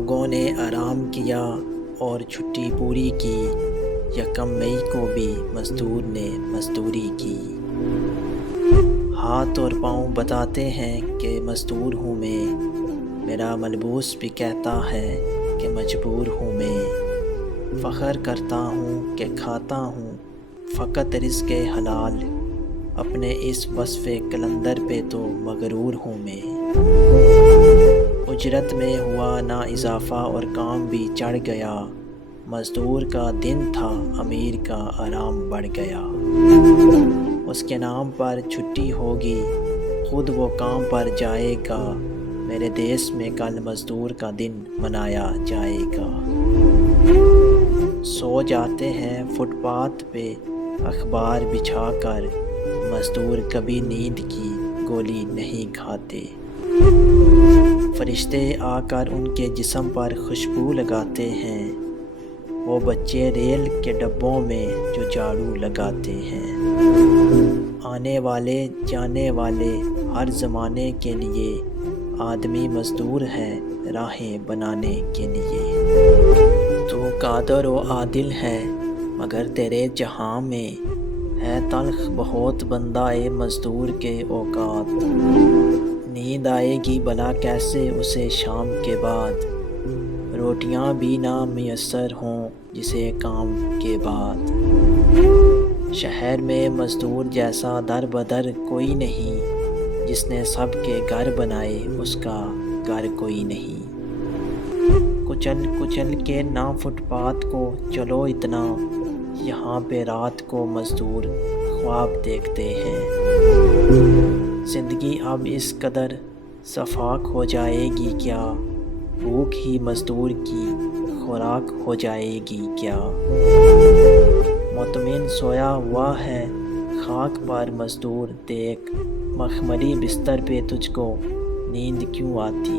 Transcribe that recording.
لوگوں نے آرام کیا اور چھٹی پوری کی، یکم مئی کو بھی مزدور نے مزدوری کی۔ ہاتھ اور پاؤں بتاتے ہیں کہ مزدور ہوں میں، میرا ملبوس بھی کہتا ہے کہ مجبور ہوں میں۔ فخر کرتا ہوں کہ کھاتا ہوں فقط رزق حلال، اپنے اس وصف کلندر پہ تو مغرور ہوں میں۔ اجرت میں ہوا نہ اضافہ اور کام بھی چڑھ گیا، مزدور کا دن تھا امیر کا آرام بڑھ گیا۔ اس کے نام پر چھٹی ہوگی خود وہ کام پر جائے گا، میرے دیس میں کل مزدور کا دن منایا جائے گا۔ سو جاتے ہیں فٹ پاتھ پہ اخبار بچھا کر، مزدور کبھی نیند کی گولی نہیں کھاتے۔ فرشتے آ کر ان کے جسم پر خوشبو لگاتے ہیں، وہ بچے ریل کے ڈبوں میں جو جھاڑو لگاتے ہیں۔ آنے والے جانے والے ہر زمانے کے لیے آدمی مزدور ہے راہیں بنانے کے لیے۔ تو قادر و عادل ہے مگر تیرے جہاں میں ہے تلخ بہت بندہ مزدور کے اوقات۔ نیند آئے گی بھلا کیسے اسے شام کے بعد، روٹیاں بھی نہ میسر ہوں جسے کام کے بعد۔ شہر میں مزدور جیسا در بدر کوئی نہیں، جس نے سب کے گھر بنائے اس کا گھر کوئی نہیں۔ کچل کچل کے نہ فٹ پاتھ کو چلو اتنا، یہاں پہ رات کو مزدور خواب دیکھتے ہیں۔ زندگی اب اس قدر سفاک ہو جائے گی کیا، بھوک ہی مزدور کی خوراک ہو جائے گی کیا۔ مطمئن سویا ہوا ہے خاک پر مزدور، دیکھ مخملی بستر پہ تجھ کو نیند کیوں آتی۔